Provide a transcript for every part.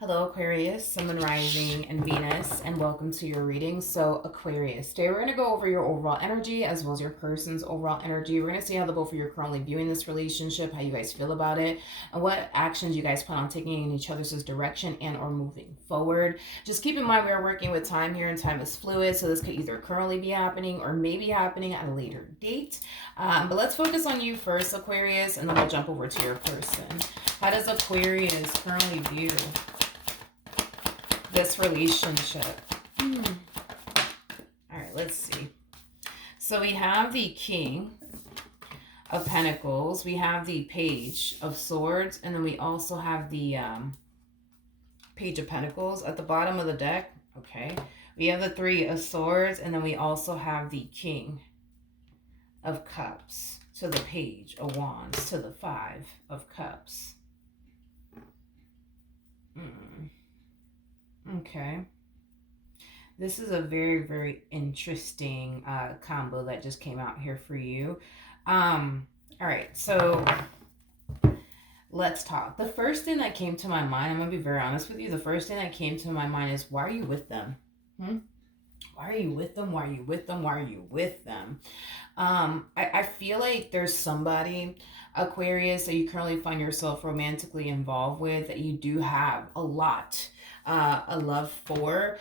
Hello, Aquarius, Sun, Moon, Rising, and Venus, and welcome to your reading. So, Aquarius, today we're going to go over your overall energy as well as your person's overall energy. We're going to see how the both of you are currently viewing this relationship, how you guys feel about it, and what actions you guys plan on taking in each other's direction and or moving forward. Just keep in mind we are working with time here, and time is fluid, so this could either currently be happening or maybe happening at a later date. But let's focus on you first, Aquarius, and then we'll jump over to your person. How does Aquarius currently view this relationship? All right, let's see. So we have the King of Pentacles, we have the Page of Swords, and then we also have the Page of Pentacles at the bottom of the deck. Okay, we have the Three of Swords, and then we also have the King of Cups to the Page of Wands to the Five of Cups. Okay. This is a very, very interesting combo that just came out here for you. All right, so let's talk. The first thing that came to my mind, I'm going to be very honest with you. The first thing that came to my mind is, why are you with them? Why are you with them? Why are you with them? Why are you with them? I feel like there's somebody, Aquarius, that you currently find yourself romantically involved with that you do have a lot a love for.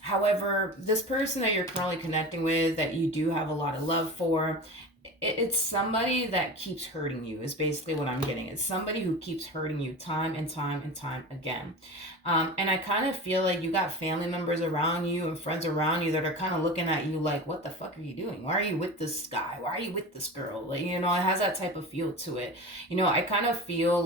However, this person that you're currently connecting with that you do have a lot of love for, it's somebody that keeps hurting you is basically what I'm getting. It's somebody who keeps hurting you time and time and time again. And I kind of feel like you got family members around you and friends around you that are kind of looking at you like, what the fuck are you doing? Why are you with this guy? Why are you with this girl? Like, it has that type of feel to it. I kind of feel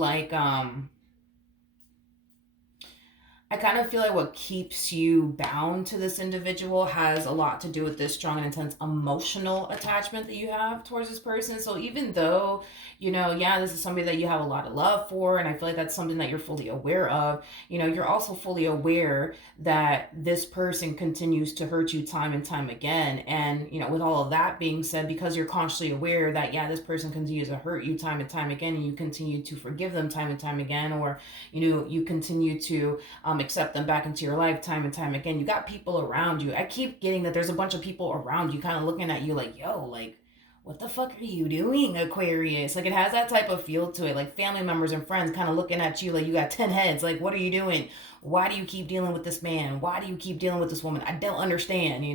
like what keeps you bound to this individual has a lot to do with this strong and intense emotional attachment that you have towards this person. So even though, this is somebody that you have a lot of love for, and I feel like that's something that you're fully aware of, you're also fully aware that this person continues to hurt you time and time again. And, with all of that being said, because you're consciously aware that, this person continues to hurt you time and time again, and you continue to forgive them time and time again, or, you continue to accept them back into your life time and time again. You got people around you. I keep getting that there's a bunch of people around you kind of looking at you like, yo, like, what the fuck are you doing, Aquarius? Like, it has that type of feel to it. Like, family members and friends kind of looking at you like you got 10 heads. Like, what are you doing? Why do you keep dealing with this man? Why do you keep dealing with this woman? I don't understand,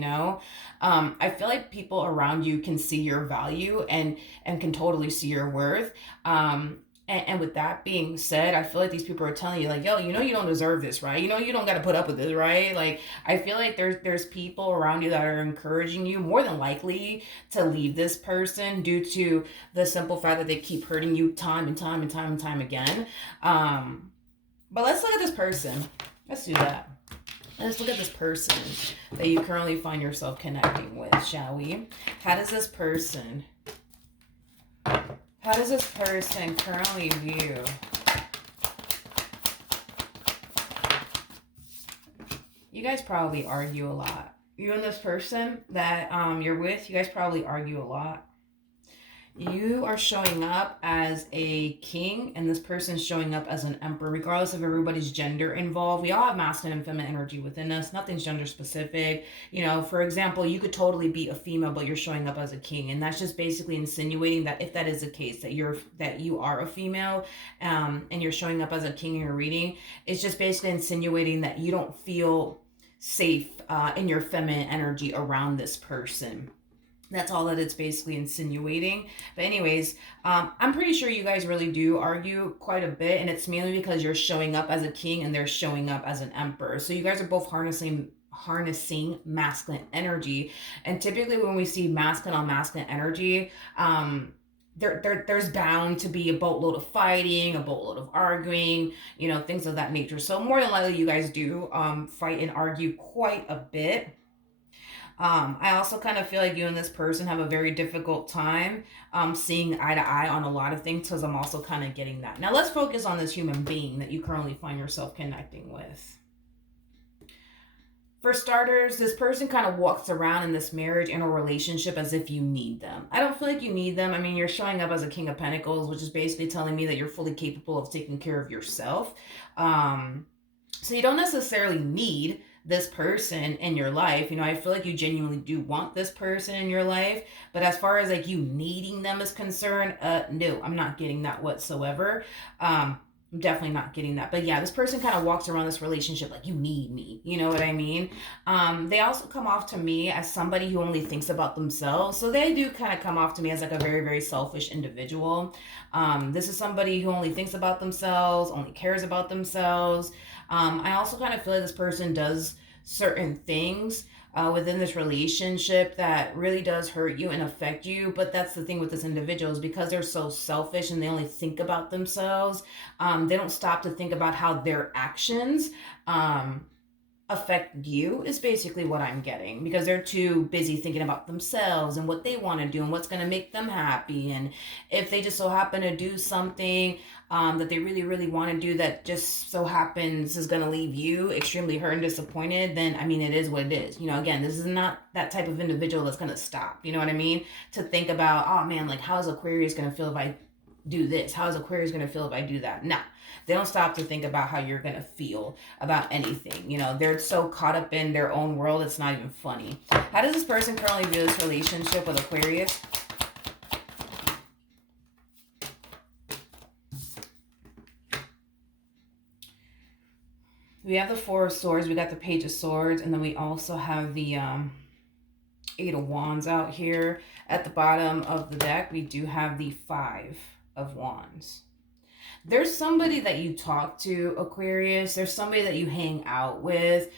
I feel like people around you can see your value and can totally see your worth. And with that being said, I feel like these people are telling you like, yo, you don't deserve this, right? You don't got to put up with this, right? Like, I feel like there's people around you that are encouraging you more than likely to leave this person due to the simple fact that they keep hurting you time and time and time and time again. But let's look at this person. Let's do that. Let's look at this person that you currently find yourself connecting with, shall we? How does this person currently view you guys? Probably argue a lot. You and this person that you're with, you guys probably argue a lot. You are showing up as a king, and this person's showing up as an emperor, regardless of everybody's gender involved. We all have masculine and feminine energy within us. Nothing's gender specific. For example, you could totally be a female, but you're showing up as a king, and that's just basically insinuating that if that is the case, that you are a female, and you're showing up as a king in your reading, it's just basically insinuating that you don't feel safe in your feminine energy around this person. That's all that it's basically insinuating. But anyways, I'm pretty sure you guys really do argue quite a bit, and it's mainly because you're showing up as a king and they're showing up as an emperor. So you guys are both harnessing masculine energy. And typically when we see masculine on masculine energy, there's bound to be a boatload of fighting, a boatload of arguing, things of that nature. So more than likely you guys do fight and argue quite a bit. I also kind of feel like you and this person have a very difficult time seeing eye to eye on a lot of things, because I'm also kind of getting that. Now let's focus on this human being that you currently find yourself connecting with. For starters, this person kind of walks around in this marriage and a relationship as if you need them. I don't feel like you need them. I mean, you're showing up as a King of Pentacles, which is basically telling me that you're fully capable of taking care of yourself. So you don't necessarily need this person in your life. I feel like you genuinely do want this person in your life, but as far as like you needing them is concerned, no, I'm not getting that whatsoever. I'm definitely not getting that. But yeah, this person kind of walks around this relationship like you need me. You know what I mean? They also come off to me as somebody who only thinks about themselves. So they do kind of come off to me as like a very, very selfish individual. This is somebody who only thinks about themselves, only cares about themselves. I also kind of feel like this person does certain things within this relationship that really does hurt you and affect you. But that's the thing with this individual, is because they're so selfish and they only think about themselves, they don't stop to think about how their actions affect you, is basically what I'm getting, because they're too busy thinking about themselves and what they want to do and what's going to make them happy. And if they just so happen to do something that they really, really want to do that just so happens is going to leave you extremely hurt and disappointed, then I mean, it is what it is. Again, this is not that type of individual that's going to stop, you know what I mean? To think about, oh man, like how's Aquarius going to feel if I do this? How's Aquarius going to feel if I do that? No, they don't stop to think about how you're going to feel about anything. They're so caught up in their own world, it's not even funny. How does this person currently view this relationship with Aquarius? We have the Four of Swords, we got the Page of Swords, and then we also have the Eight of Wands out here. At the bottom of the deck, we do have the Five of Wands. There's somebody that you talk to, Aquarius. There's somebody that you hang out with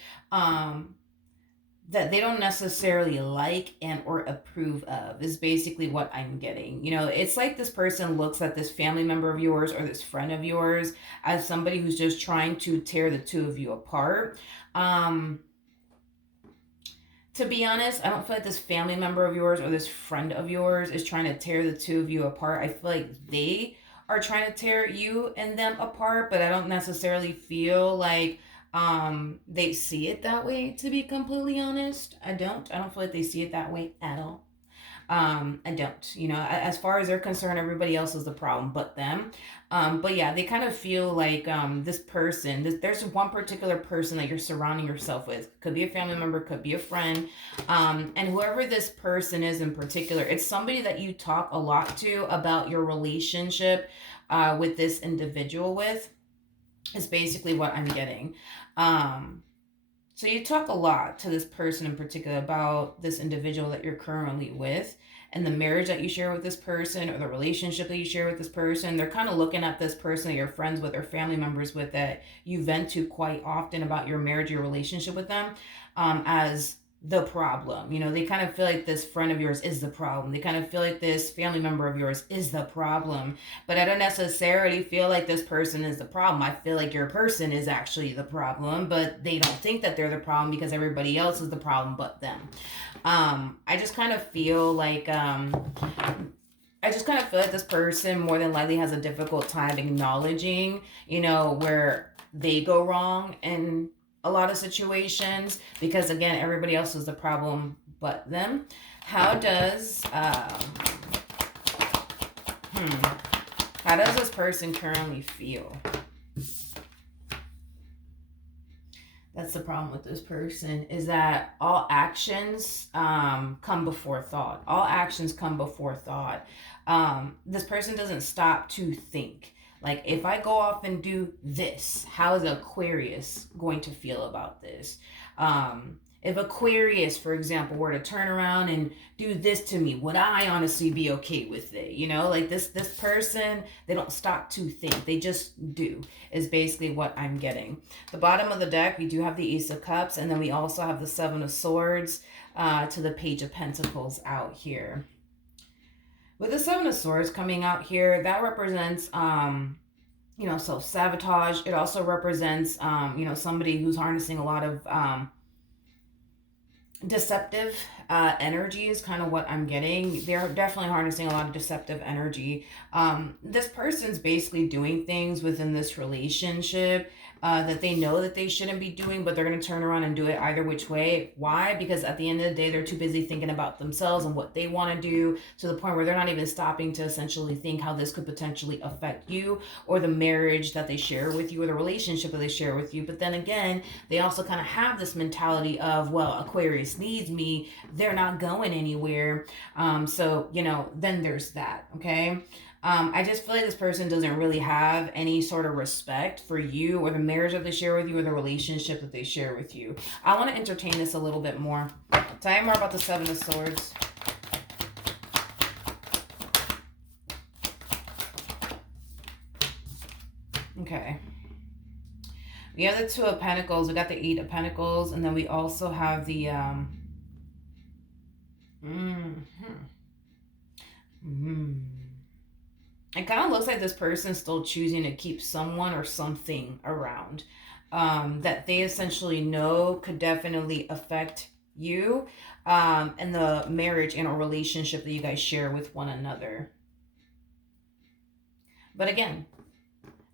that they don't necessarily like and or approve of, is basically what I'm getting. It's like this person looks at this family member of yours or this friend of yours as somebody who's just trying to tear the two of you apart. To be honest, I don't feel like this family member of yours or this friend of yours is trying to tear the two of you apart. I feel like they are trying to tear you and them apart, but I don't necessarily feel like they see it that way, to be completely honest. I don't feel like they see it that way at all. I don't. As far as they're concerned, everybody else is the problem but them. But yeah, they kind of feel like this person, there's one particular person that you're surrounding yourself with. Could be a family member, could be a friend. And whoever this person is in particular, it's somebody that you talk a lot to about your relationship with this individual with, is basically what I'm getting. So you talk a lot to this person in particular about this individual that you're currently with, and the marriage that you share with this person, or the relationship that you share with this person. They're kind of looking at this person that you're friends with or family members with, that you vent to quite often about your marriage, your relationship with them, as the problem. They kind of feel like this friend of yours is the problem. They kind of feel like this family member of yours is the problem. But I don't necessarily feel like this person is the problem. I feel like your person is actually the problem, but they don't think that they're the problem because everybody else is the problem but them. I just kind of feel like this person more than likely has a difficult time acknowledging, where they go wrong in a lot of situations, because again, everybody else is the problem but them. How does this person currently feel? That's the problem with this person, is that all actions come before thought. All actions come before thought. This person doesn't stop to think. Like, if I go off and do this, how is Aquarius going to feel about this? If Aquarius, for example, were to turn around and do this to me, would I honestly be okay with it? Like this person, they don't stop to think. They just do, is basically what I'm getting. The bottom of the deck, we do have the Ace of Cups, and then we also have the Seven of Swords to the Page of Pentacles out here. With the Seven of Swords coming out here, that represents, self-sabotage. It also represents, somebody who's harnessing a lot of deceptive energy, is kind of what I'm getting. They're definitely harnessing a lot of deceptive energy. This person's basically doing things within this relationship that they know that they shouldn't be doing, but they're going to turn around and do it either which way. Why? Because at the end of the day, they're too busy thinking about themselves and what they want to do, to the point where they're not even stopping to essentially think how this could potentially affect you or the marriage that they share with you or the relationship that they share with you. But then again, they also kind of have this mentality of, well, Aquarius needs me, they're not going anywhere. So, then there's that, okay? I just feel like this person doesn't really have any sort of respect for you or the marriage that they share with you or the relationship that they share with you. I want to entertain this a little bit more. Tell me more about the Seven of Swords. Okay. We have the Two of Pentacles. We got the Eight of Pentacles. And then we also have the... It kind of looks like this person's still choosing to keep someone or something around that they essentially know could definitely affect you and the marriage and or relationship that you guys share with one another. But again,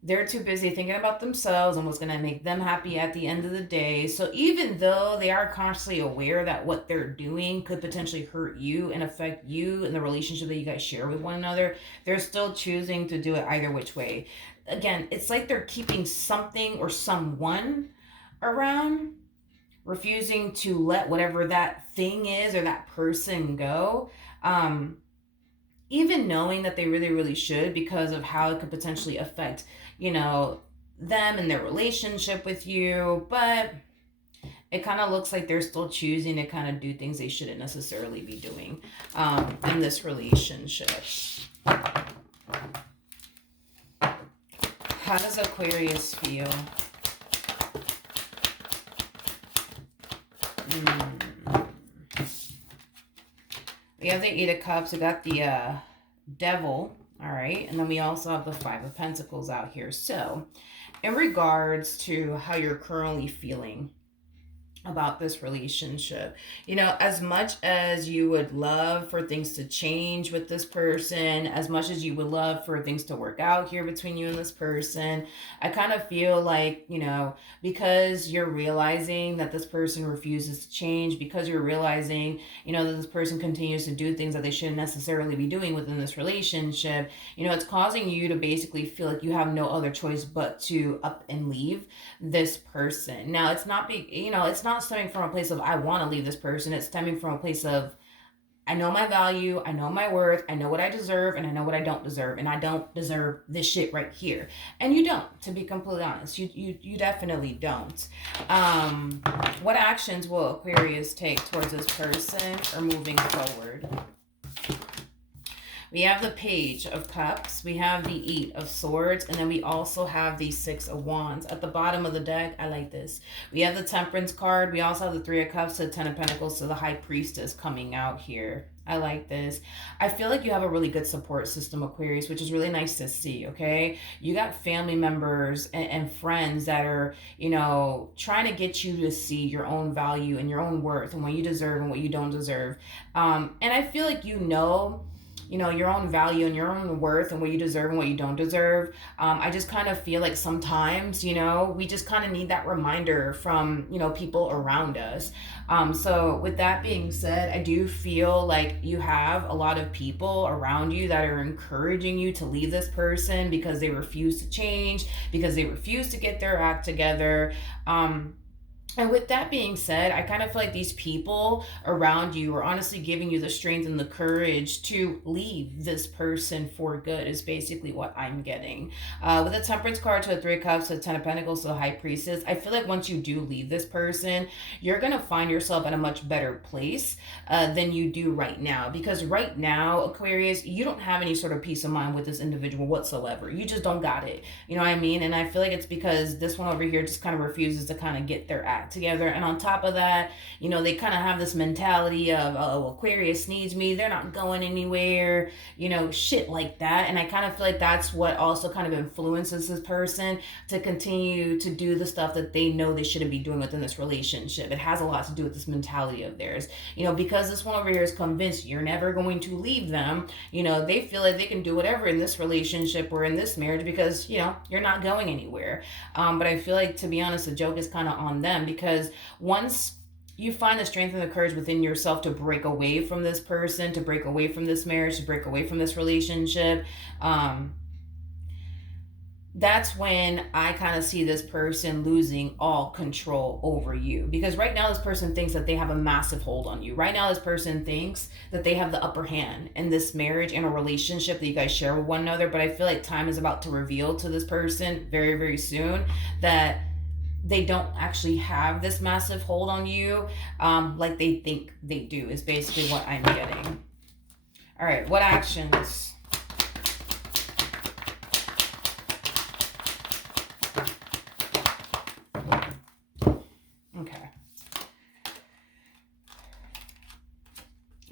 they're too busy thinking about themselves and what's going to make them happy at the end of the day. So even though they are constantly aware that what they're doing could potentially hurt you and affect you and the relationship that you guys share with one another, they're still choosing to do it either which way. Again, it's like they're keeping something or someone around, refusing to let whatever that thing is or that person go. Even knowing that they really, really should, because of how it could potentially affect, them and their relationship with you. But it kind of looks like they're still choosing to kind of do things they shouldn't necessarily be doing in this relationship. How does Aquarius feel? We have the Eight of Cups. We got the Devil. All right. And then we also have the Five of Pentacles out here. So in regards to how you're currently feeling about this relationship, as much as you would love for things to change with this person, as much as you would love for things to work out here between you and this person, I kind of feel like, because you're realizing that this person refuses to change, because you're realizing, that this person continues to do things that they shouldn't necessarily be doing within this relationship, it's causing you to basically feel like you have no other choice but to up and leave this person. Now, it's not it's not stemming from a place of I want to leave this person. It's stemming from a place of I know my value, I know my worth, I know what I deserve, and I know what I don't deserve, and I don't deserve this shit right here. And you don't, to be completely honest. You definitely don't. What actions will Aquarius take towards this person or moving forward? We have the Page of Cups, we have the Eight of Swords, and then we also have the Six of Wands. At the bottom of the deck, I like this. We have the Temperance card. We also have the Three of Cups, the Ten of Pentacles, so the High Priestess coming out here. I like this. I feel like you have a really good support system, Aquarius, which is really nice to see, okay? You got family members and friends that are, trying to get you to see your own value and your own worth and what you deserve and what you don't deserve. And I feel like your own value and your own worth and what you deserve and what you don't deserve. I just kind of feel like sometimes, we just kind of need that reminder from, people around us. So with that being said, I do feel like you have a lot of people around you that are encouraging you to leave this person because they refuse to change, because they refuse to get their act together. And with that being said, I kind of feel like these people around you are honestly giving you the strength and the courage to leave this person for good is basically what I'm getting. With the Temperance card to the Three of Cups to the Ten of Pentacles to the High Priestess, I feel like once you do leave this person, you're going to find yourself in a much better place than you do right now. Because right now, Aquarius, you don't have any sort of peace of mind with this individual whatsoever. You just don't got it. You know what I mean? And I feel like it's because this one over here just kind of refuses to kind of get their act back together. And on top of that, they kind of have this mentality of, oh, Aquarius needs me, they're not going anywhere, shit like that. And I kind of feel like that's what also kind of influences this person to continue to do the stuff that they know they shouldn't be doing within this relationship. It has a lot to do with this mentality of theirs. Because this one over here is convinced you're never going to leave them, they feel like they can do whatever in this relationship or in this marriage because, you're not going anywhere. But I feel like, to be honest, the joke is kind of on them, because once you find the strength and the courage within yourself to break away from this person, to break away from this marriage, to break away from this relationship, that's when I kind of see this person losing all control over you. Because right now, this person thinks that they have a massive hold on you. Right now, this person thinks that they have the upper hand in this marriage and a relationship that you guys share with one another. But I feel like time is about to reveal to this person very, very soon that they don't actually have this massive hold on you like they think they do, is basically what I'm getting. All right, what actions? Okay.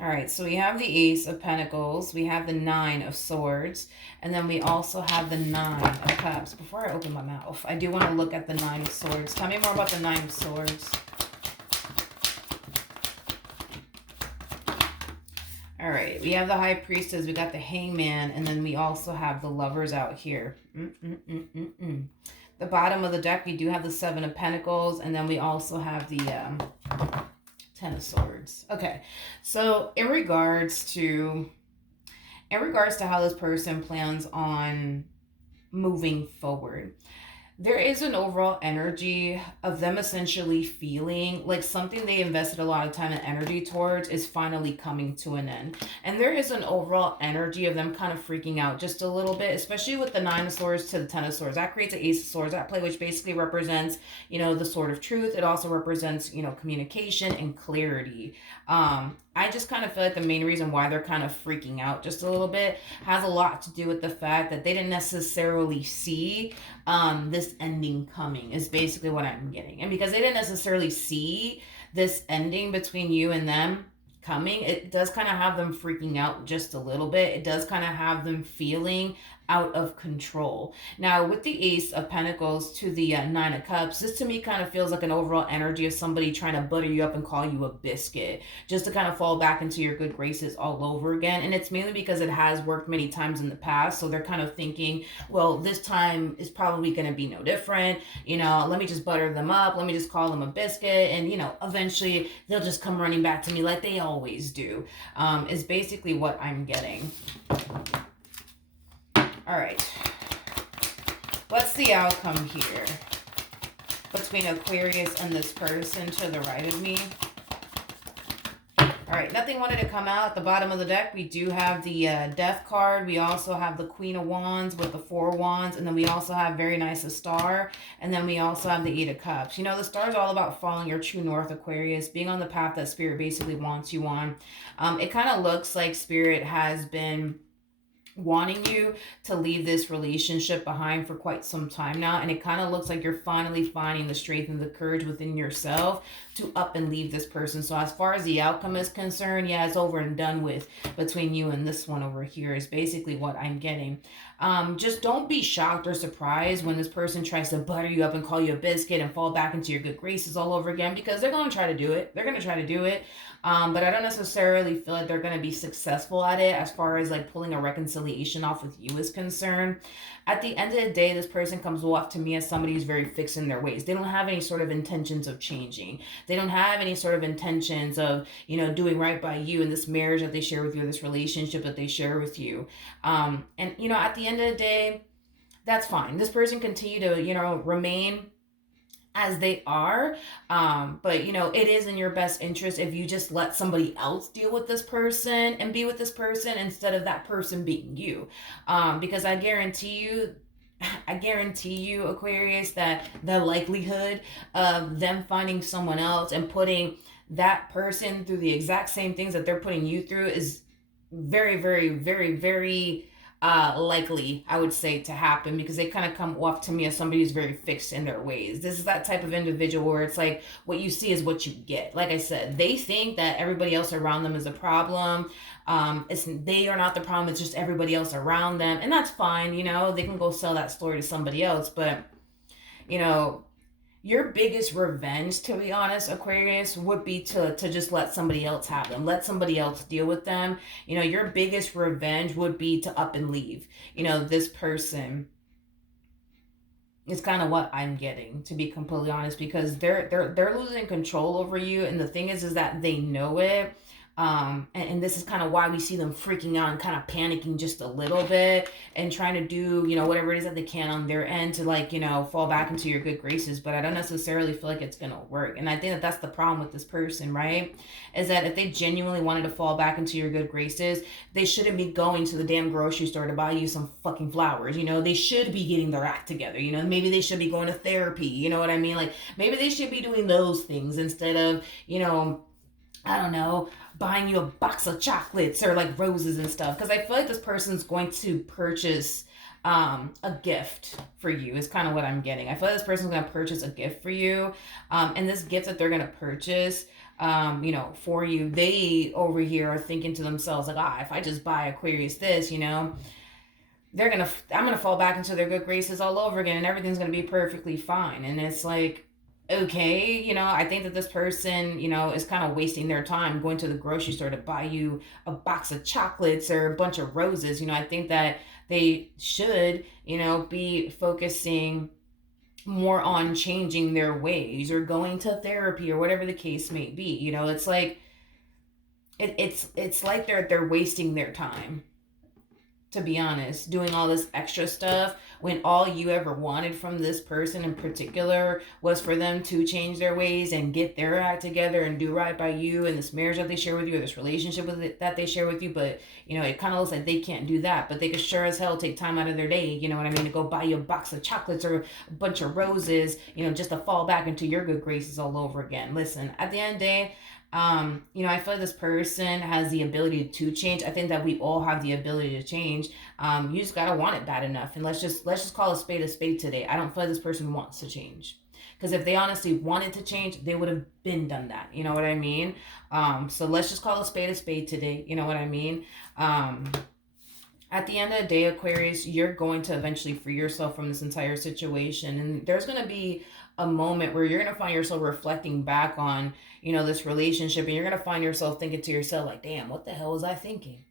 All right, so we have the Ace of Pentacles, we have the Nine of Swords, and then we also have the Nine of Cups. Before I open my mouth, I do want to look at the Nine of Swords. Tell me more about the Nine of Swords. All right, we have the High Priestess, we got the Hangman, and then we also have the Lovers out here. The bottom of the deck, we do have the Seven of Pentacles, and then we also have the Ten of Swords. Okay, so in regards to how this person plans on moving forward, there is an overall energy of them essentially feeling like something they invested a lot of time and energy towards is finally coming to an end. And there is an overall energy of them kind of freaking out just a little bit, especially with the Nine of Swords to the Ten of Swords. That creates an Ace of Swords at play, which basically represents, the Sword of Truth. It also represents, communication and clarity. I just kind of feel like the main reason why they're kind of freaking out just a little bit has a lot to do with the fact that they didn't necessarily see this ending coming, is basically what I'm getting. And because they didn't necessarily see this ending between you and them coming, it does kind of have them freaking out just a little bit. It does kind of have them feeling out of control. Now, with the Ace of Pentacles to the Nine of Cups, this to me kind of feels like an overall energy of somebody trying to butter you up and call you a biscuit, just to kind of fall back into your good graces all over again. And it's mainly because it has worked many times in the past, so they're kind of thinking, well, this time is probably going to be no different. Let me just butter them up, let me just call them a biscuit, and eventually they'll just come running back to me like they always do, is basically what I'm getting. All right, what's the outcome here between Aquarius and this person to the right of me? All right, nothing wanted to come out. At the bottom of the deck, we do have the Death card. We also have the Queen of Wands with the Four of Wands, and then we also have, very nice, a Star, and then we also have the Eight of Cups. The Star is all about following your true north, Aquarius, being on the path that Spirit basically wants you on. It kind of looks like Spirit has been wanting you to leave this relationship behind for quite some time now, and it kind of looks like you're finally finding the strength and the courage within yourself to up and leave this person. So as far as the outcome is concerned, yeah, it's over and done with between you and this one over here, is basically what I'm getting. Just don't be shocked or surprised when this person tries to butter you up and call you a biscuit and fall back into your good graces all over again, because they're going to try to do it. But I don't necessarily feel like they're going to be successful at it as far as like pulling a reconciliation off with you is concerned. At the end of the day, this person comes off to me as somebody who's very fixed in their ways. They don't have any sort of intentions of changing. They don't have any sort of intentions of, doing right by you in this marriage that they share with you, this relationship that they share with you. And, at the end of the day, that's fine. This person continue to, remain as they are, but it is in your best interest if you just let somebody else deal with this person and be with this person instead of that person being you, because I guarantee you, Aquarius, that the likelihood of them finding someone else and putting that person through the exact same things that they're putting you through is very, very, very, very likely, I would say, to happen, because they kind of come off to me as somebody who's very fixed in their ways. This is that type of individual where it's like what you see is what you get. Like I said, they think that everybody else around them is a problem. They are not the problem. It's just everybody else around them, and that's fine. They can go sell that story to somebody else, but you know, your biggest revenge, to be honest, Aquarius, would be to just let somebody else have them. Let somebody else deal with them. Your biggest revenge would be to up and leave. This person is kind of what I'm getting, to be completely honest, because they're losing control over you, and the thing is that they know it. And this is kind of why we see them freaking out and kind of panicking just a little bit and trying to do, whatever it is that they can on their end to, like, fall back into your good graces. But I don't necessarily feel like it's going to work. And I think that that's the problem with this person, right? Is that if they genuinely wanted to fall back into your good graces, they shouldn't be going to the damn grocery store to buy you some fucking flowers. They should be getting their act together. Maybe they should be going to therapy. You know what I mean? Like, maybe they should be doing those things instead of, I don't know, buying you a box of chocolates or like roses and stuff. Because I feel like this person's going to purchase a gift for you, is kind of what I'm getting. I feel like this person's going to purchase a gift for you. And this gift that they're going to purchase, for you, they over here are thinking to themselves, like, if I just buy Aquarius this, I'm gonna fall back into their good graces all over again, and everything's gonna be perfectly fine. And it's like, okay, I think that this person, is kind of wasting their time going to the grocery store to buy you a box of chocolates or a bunch of roses. I think that they should, be focusing more on changing their ways or going to therapy or whatever the case may be. It's like it's like they're wasting their time, to be honest, doing all this extra stuff when all you ever wanted from this person in particular was for them to change their ways and get their act together and do right by you and this marriage that they share with you, or this relationship that they share with you. But it kind of looks like they can't do that, but they could sure as hell take time out of their day, what I mean, to go buy you a box of chocolates or a bunch of roses, just to fall back into your good graces all over again. Listen, at the end of the day, I feel like this person has the ability to change. I think that we all have the ability to change. You just gotta want it bad enough, and let's just call a spade today. I don't feel like this person wants to change, because if they honestly wanted to change, they would have been done that. You know what I mean? So let's just call a spade today. You know what I mean? At the end of the day, Aquarius, you're going to eventually free yourself from this entire situation, and there's going to be a moment where you're going to find yourself reflecting back on, this relationship, and you're going to find yourself thinking to yourself, like, damn, what the hell was I thinking?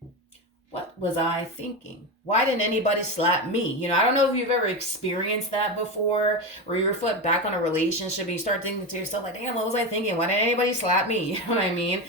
What was I thinking? Why didn't anybody slap me? I don't know if you've ever experienced that before, where you reflect back on a relationship and you start thinking to yourself, like, damn, what was I thinking? Why didn't anybody slap me? You know what I mean?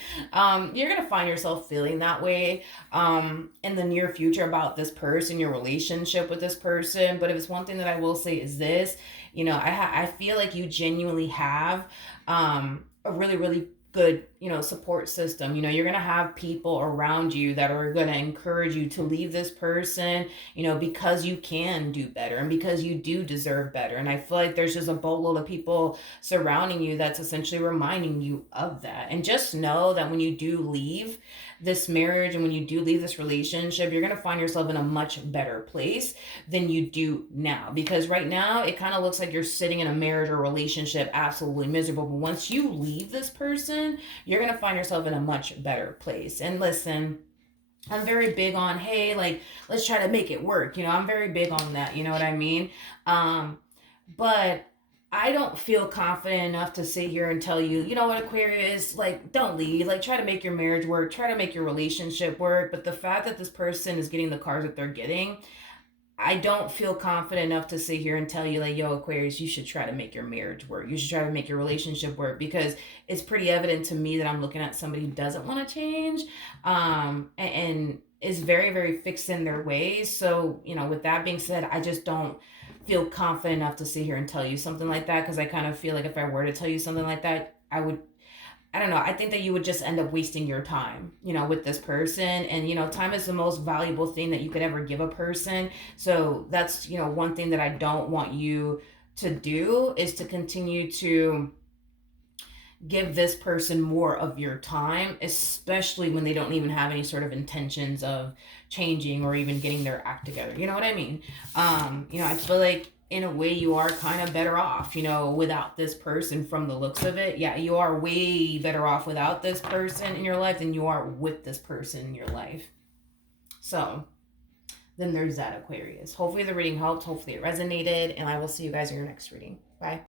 You're going to find yourself feeling that way in the near future about this person, your relationship with this person. But if it's one thing that I will say is this, I feel like you genuinely have a really, really good, support system. You're going to have people around you that are going to encourage you to leave this person, because you can do better and because you do deserve better. And I feel like there's just a boatload of people surrounding you that's essentially reminding you of that. And just know that when you do leave this marriage and when you do leave this relationship, you're going to find yourself in a much better place than you do now. Because right now, it kind of looks like you're sitting in a marriage or relationship absolutely miserable. But once you leave this person, you're going to find yourself in a much better place. And listen, I'm very big on, hey, like, let's try to make it work. I'm very big on that. You know what I mean? But I don't feel confident enough to sit here and tell you, you know what, Aquarius, like, don't leave. Like, try to make your marriage work. Try to make your relationship work. But the fact that this person is getting the cards that they're getting, I don't feel confident enough to sit here and tell you, like, yo, Aquarius, you should try to make your marriage work. You should try to make your relationship work, because it's pretty evident to me that I'm looking at somebody who doesn't want to change, and is very, very fixed in their ways. So, with that being said, I just don't feel confident enough to sit here and tell you something like that, because I kind of feel like if I were to tell you something like that, I don't know, I think that you would just end up wasting your time, with this person. And, time is the most valuable thing that you could ever give a person. So that's, one thing that I don't want you to do, is to continue to give this person more of your time, especially when they don't even have any sort of intentions of changing or even getting their act together. You know what I mean? I feel like in a way you are kind of better off, without this person from the looks of it. Yeah, you are way better off without this person in your life than you are with this person in your life. So then there's that, Aquarius. Hopefully the reading helped. Hopefully it resonated. And I will see you guys in your next reading. Bye.